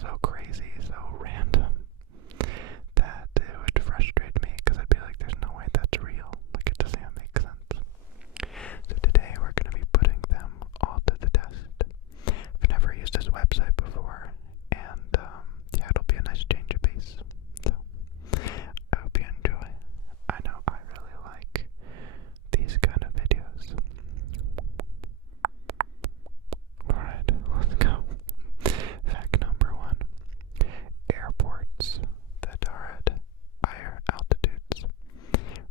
so crazy, so random, that it would frustrate me because I'd be like, there's no way that's real. Like, it doesn't even make sense. So today we're going to be putting them all to the test. I've never used this website before, and yeah, it'll be a nice change of pace. So I hope you enjoy. I know I really like these kind of videos. Alright, let's go. Fact number 1. Airports that are at higher altitudes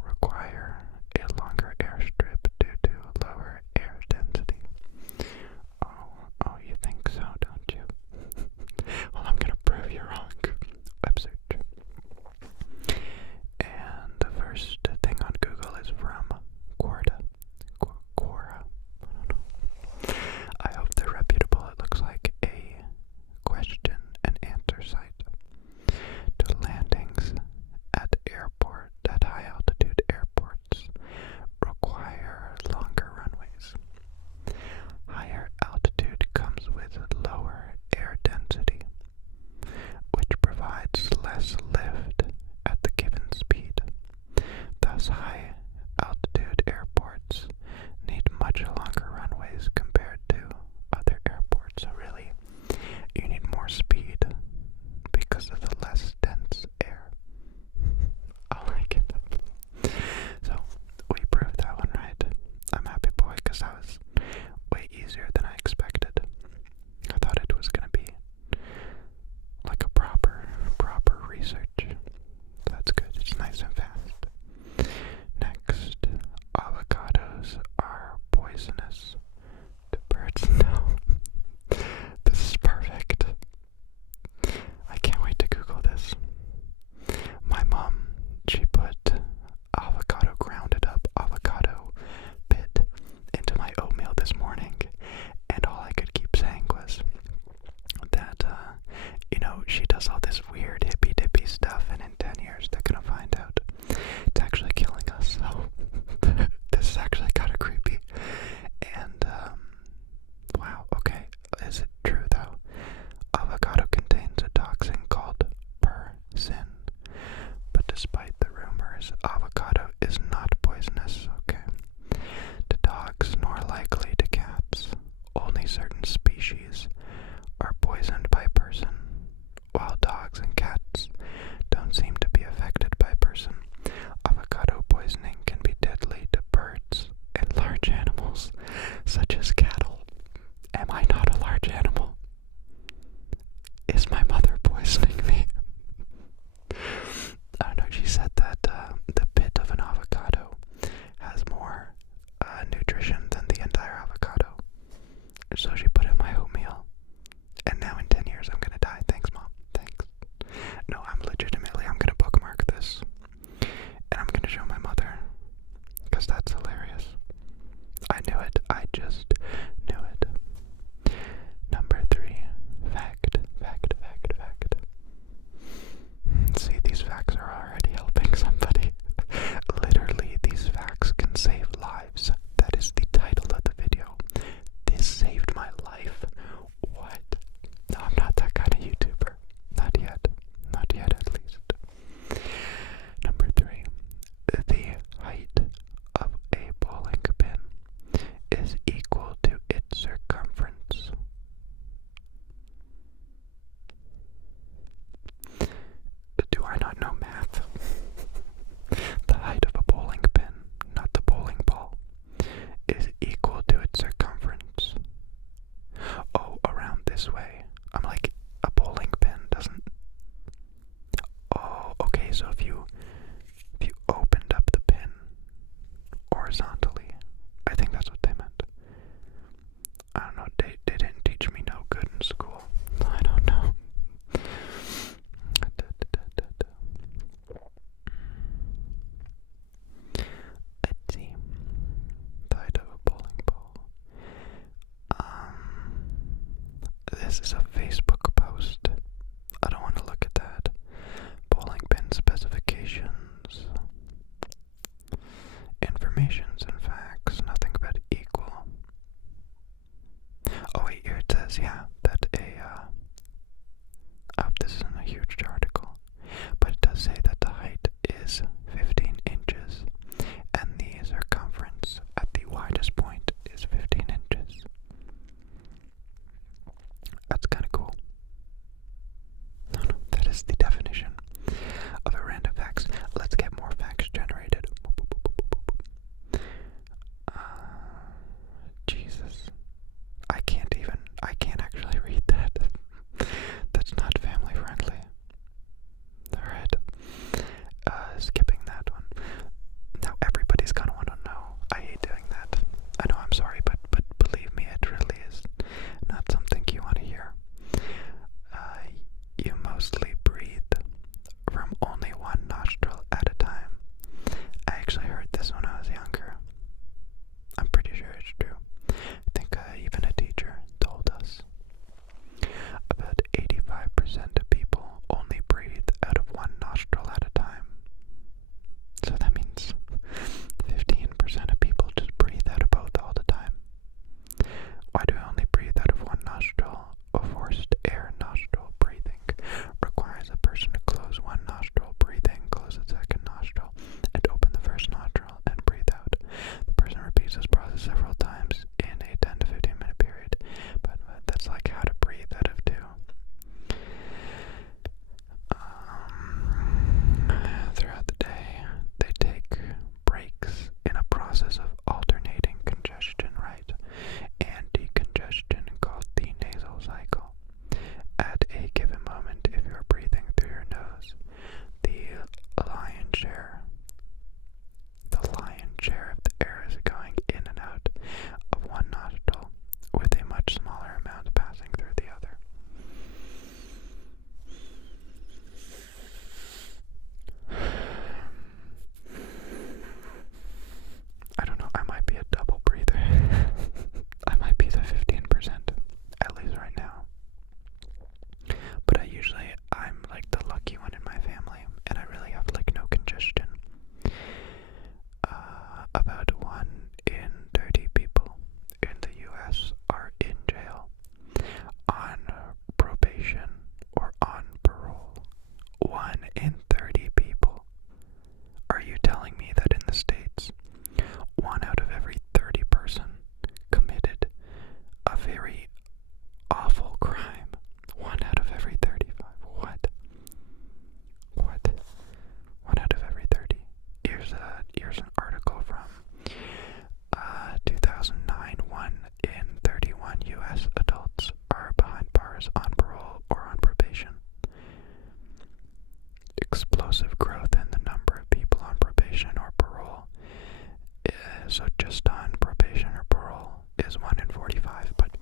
require a longer airstrip due to lower air density. Oh, you think so, don't you? Well, I'm gonna prove you wrong. Web search. And the first thing on Google is from Quora. I don't know. I hope they're reputable. It looks like a question and answer site. To landings at high altitude airports require longer runways. Higher altitude comes with lower air density, which provides less lift at the given speed. Thus, high altitude airports need much longer runways compared to other airports. So really, you need more speed because of the less dense air. I like it. So, we proved that one right. I'm happy boy because that was way easier than I expected. I thought it was going to be like a proper research. That's good. It's nice and fast. Next, avocados are poisonous to birds. No. This is perfect. I can't wait to Google this. My mom, she put grounded up avocado bit into my oatmeal this morning, and all I could keep saying was that, she does all this weird hippy-dippy stuff, and in 10 years they're gonna find out it's actually killing us. So this is actually kind of creepy. And wow, okay, is it true though? Avocado contains a toxin called persin, but despite the rumors, avocado is not poisonous. Okay, to dogs nor likely to cats. Only certain species are poisoned by persin, while dogs and cats don't seem to be affected by persin. Avocado poisoning can be deadly to birds and large animals, such as cattle. Am I not a large animal? Is my mother poisoning me? I don't know, she said that the pit of an avocado has more nutrition than the entire avocado. So she put it in my oatmeal. And now in 10 years I'm gonna die. Thanks, Mom. Thanks. No, I'm gonna bookmark this. And I'm gonna show my mother. Because that's hilarious. I knew it. I just knew it. Number 3. Fact. See, these facts are already helping somebody. Literally, these facts can save lives. That is the title of the video. This saved my life. I actually heard this when I was younger. I'm pretty sure it's true. I think even a teacher told us. About 85% of people only breathe out of one nostril at a time. So that means 15% of people just breathe out of both all the time. Why do we only breathe out of one nostril? Forced air nostril breathing requires a person to close one nostril, breathe in, close the second nostril, and open the first nostril, and breathe out. The person repeats this process several times in a 10 to 15 minute period, but that's like how to breathe out of two. Throughout the day, they take breaks in a process of alternating congestion, right, and decongestion called the nasal cycle. At a given moment, if you're breathing through your nose, the lion's share of the air is going in and out of one nostril, with a much smaller amount passing through the other. I don't know, I might be a double breather. I might be the 15%, at least right now. But I'm like the lucky one in my family, and I really have like no congestion. About 1 in 30 people in the US are in jail, on probation, or on parole. 1 in 30 people. Are you telling me that in the States, 1 out of every 30 person committed a very awful crime? 1 out of every 35. What? 1 out of every 30. Here's an article from 2009. 1 in 31 U.S. adults are behind bars, on parole, or on probation. Explosive growth in the number of people on probation or parole. So just on probation or parole is 1 in 45. But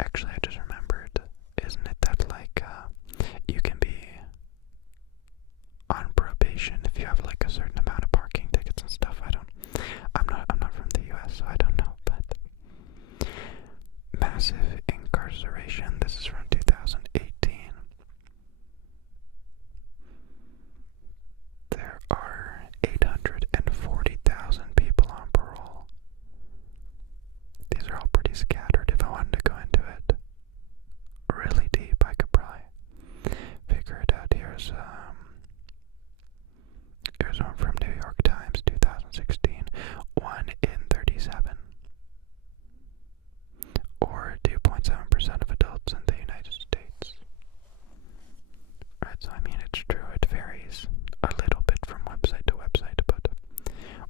actually, I just remembered, isn't it that like you can be on probation if you have like a certain amount of parking tickets and stuff? I'm not from the US, so I don't know, but massive incarceration. This is from 2018. There are 840,000 people on parole. These are all pretty scattered. If I wanted to go into it really deep, I could probably figure it out. Here's one from New York Times, 2016. 1 in 37, or 2.7% of adults in the United States. Right, so I mean, it's true, it varies a little bit from website to website, but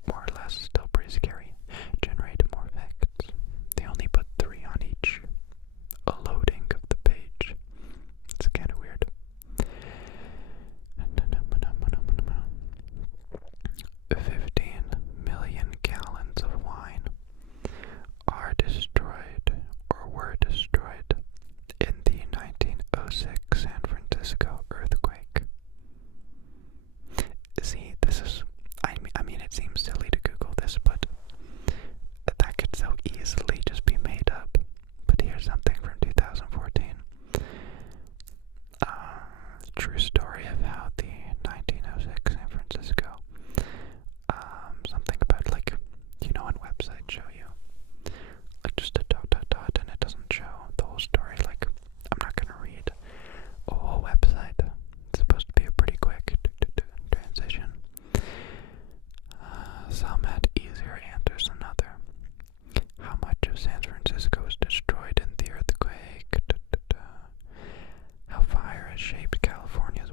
more or less still pretty scary. Generate more facts. They only put 3 on each loading of the page. It's kind of weird. 15 million gallons of wine are destroyed or were destroyed in the 1906 San Francisco earthquake. See, I mean, it seems silly to Google this, but that could so easily just be made up. But here's something from 2014. True story of how the 1906 San Francisco, something about like, you know, when websites show you like just a dot and it doesn't show the whole story. Like, I'm not gonna read a whole website. It's supposed to be a pretty quick transition. Some had easier answers than others. How much of San Francisco was destroyed in the earthquake? How fire has shaped California's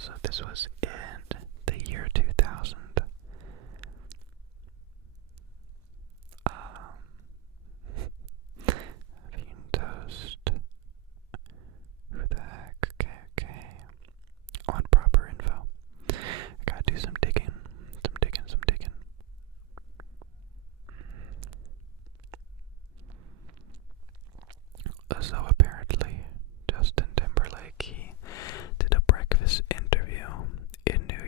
So this was in the year 2000. Bean toast. Who the heck? Okay. I want proper info. I gotta do some digging. Some digging. So apparently, Justin Timberlake, he did a breakfast interview in New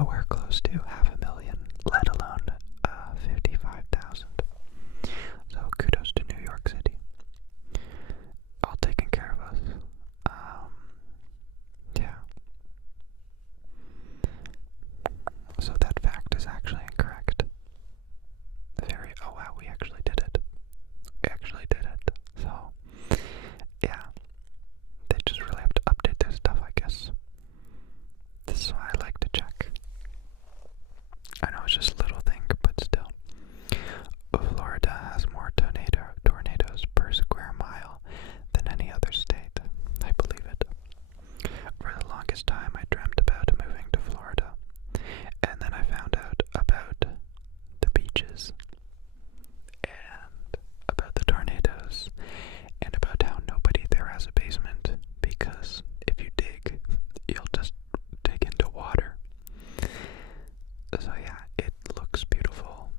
nowhere close to 500,000, let alone 55,000. So kudos to New York City. All taken care of us. Yeah. So that fact is actually incorrect. Oh wow, we actually did it. We actually did it. So, yeah. They just really have to update their stuff, I guess. This is why I like to check. I know it's just a little thing, but still. Florida has more tornadoes per square mile than any other state. I believe it. For the longest time, I dreamt about moving to Florida, and then I found out about the beaches, and about the tornadoes, and about how nobody there has a basement, because if you dig, you'll just dig into water. So yeah, it looks beautiful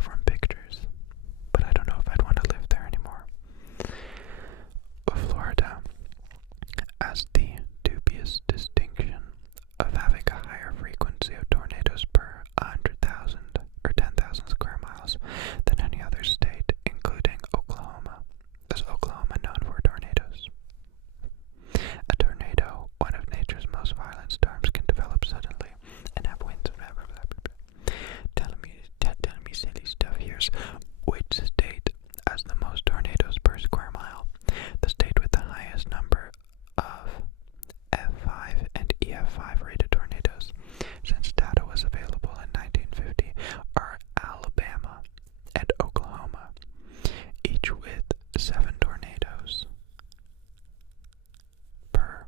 from pictures, but I don't know if I'd want to live there anymore. Florida has the dubious distinction of having a higher frequency of tornadoes per 100,000 or 10,000 square miles than any other state, including Oklahoma. Is Oklahoma known for tornadoes? A tornado, one of nature's most violent storms, can develop suddenly and have winds of blah, blah, blah, blah, blah. Telling me silly stuff. Here's which state has the most tornadoes per square mile. The state with the highest number of F5 and EF5 rated tornadoes since data was available in 1950 are Alabama and Oklahoma, each with 7 tornadoes per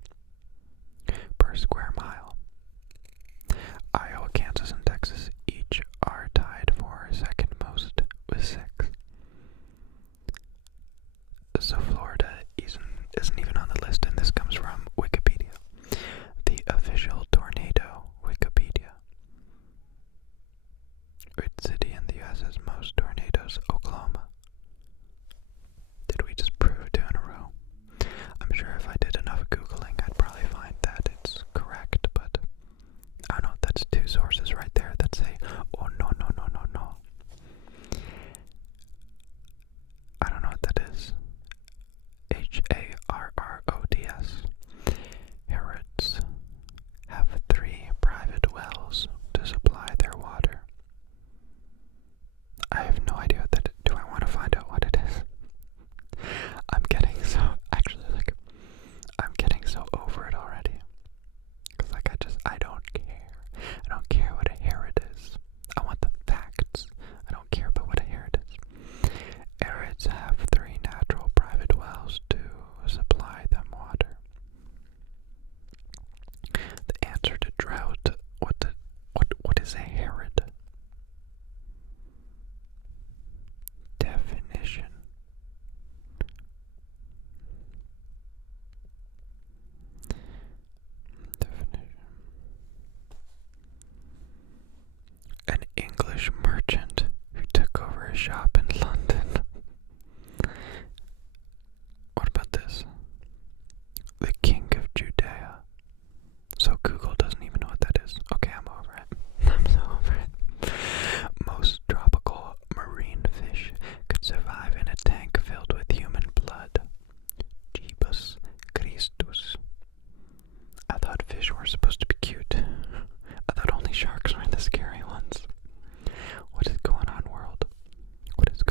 square mile. Iowa, Kansas, and Texas each are tied for second most with 6. So Florida isn't even on the list, and this comes from Wikipedia, the official tornado Wikipedia. Which city in the U.S. has most tornadoes? Oklahoma. Did we just prove 2 in a row? I'm sure if I did enough Googling, I'd probably find that it's correct, but I don't know, that's 2 sources right there that say, oh no. I don't know what that is. Harrods. Harrods have 3 private wells to supply their water. I have no idea what that is. Do I want to find out what it is? I'm getting so over it already. Cause I don't care. I don't care what a Harrod is. I want the facts. I don't care about what a Harrod is. Harrods have 3 natural private wells to supply them water. The answer to drought. What is a Harrod? Definition. An English merchant who took over a shop in London. What about this? The King of Judea. So Google doesn't even know what that is. Okay, I'm over it. I'm so over it. Most tropical marine fish could survive in a tank filled with human blood. Jeebus Christus. I thought fish were supposed to be cute. I thought only sharks were the scary ones. What is going on, world? What is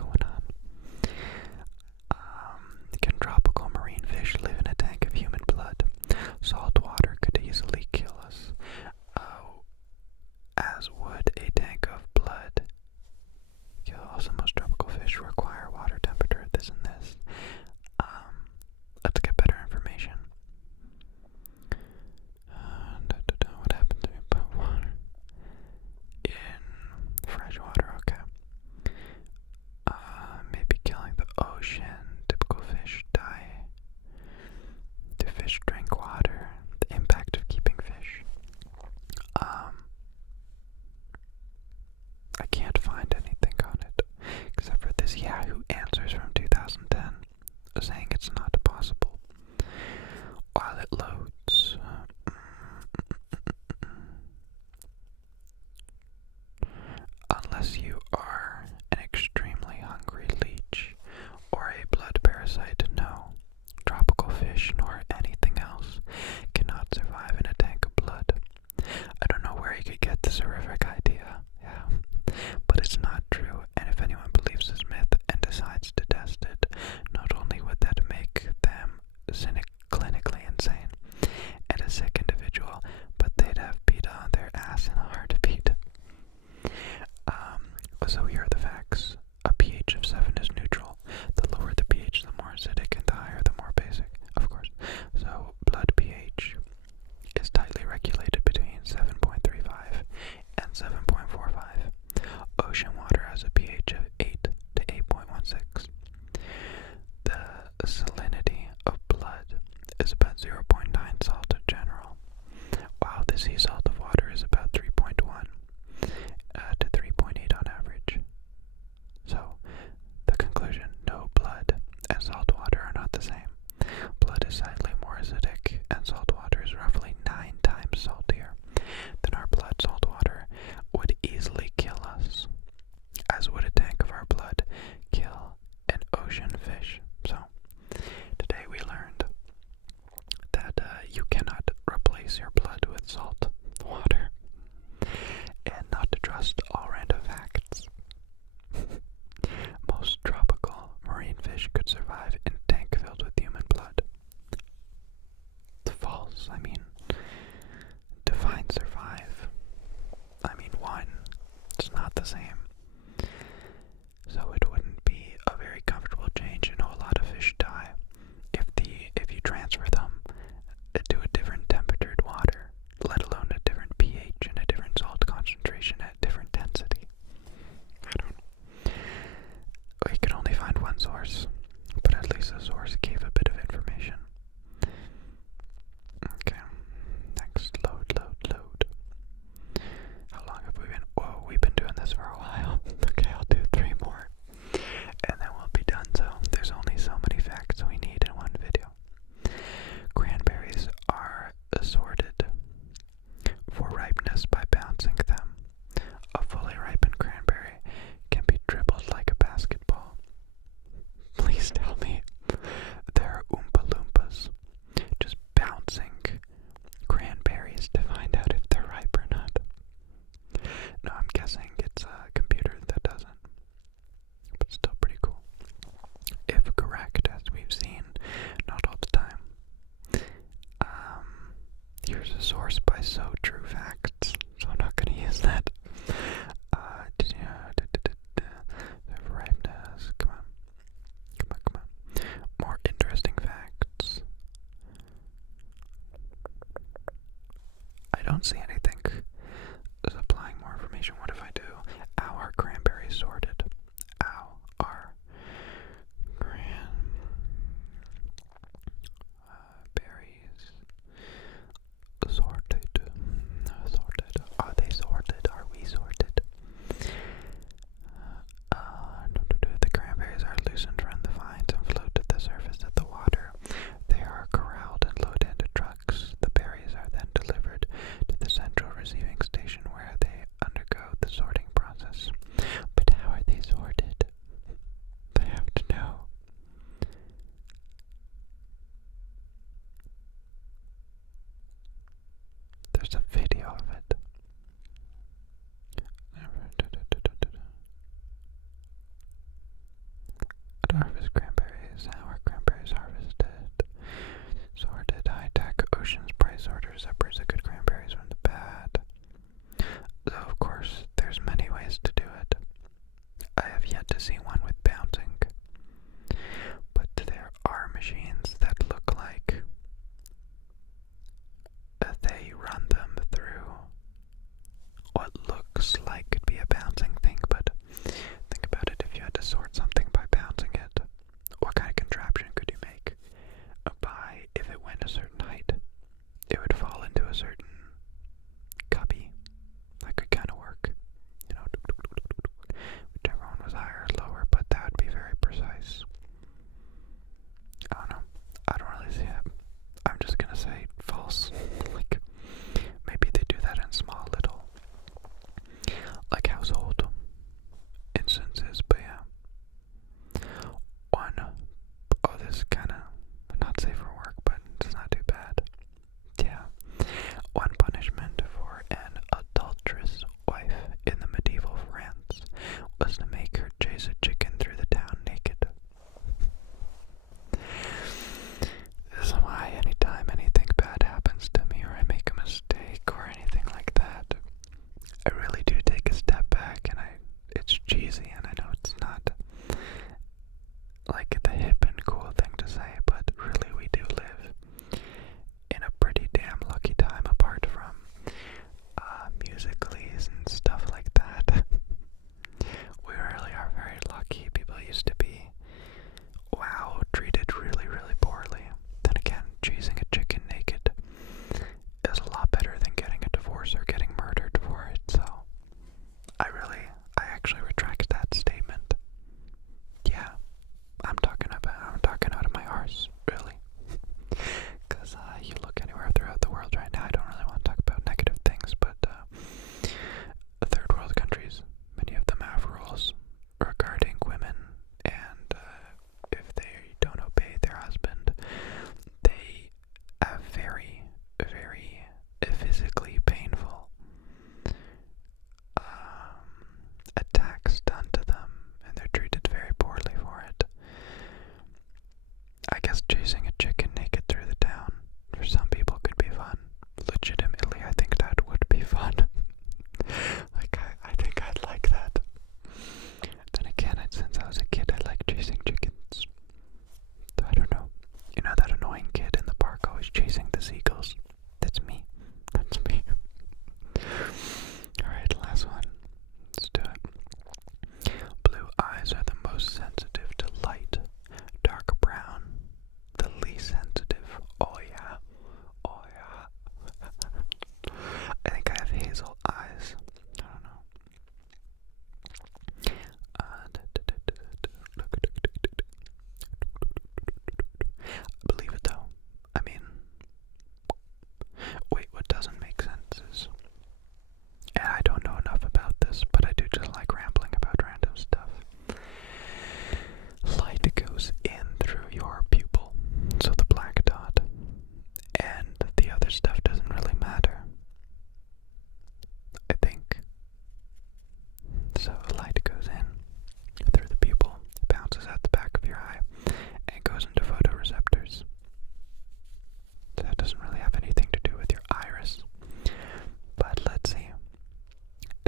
ripeness by bouncing them. A fully ripened cranberry can be dribbled like a basketball. Please tell me there are Oompa Loompas just bouncing cranberries to find out if they're ripe or not. No, I'm guessing it's a computer that doesn't. But still pretty cool. If correct, as we've seen, not all the time. Here's a source by So True Facts, so I'm not going to use that. Ripeness, come on. More interesting facts. I don't see anything supplying more information. What if I do? How are cranberries sorted? How are berries sorted? Are they sorted? Are we sorted? The cranberries are loosened from the vines and float to the surface of the water. They are corralled and loaded into trucks. The berries are then delivered to the central receiving station where they undergo the sorting process. But how are they sorted? I have to know. There's a video of it. Harvest cranberries. How are cranberries harvested? Sorted. High-tech Ocean's price order separates the good cranberries from the bad. So, of course, there's many ways to do it. I have yet to see one with bouncing. But there are machines that look like they run them through what looks like could be a bouncing thing, but think about it. If you had to sort something by bouncing it, what kind of contraption could you make? By, if it went a certain height, it would fall into a certain cubby. That could kind of work. You know, whichever one was higher or lower.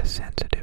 sensitive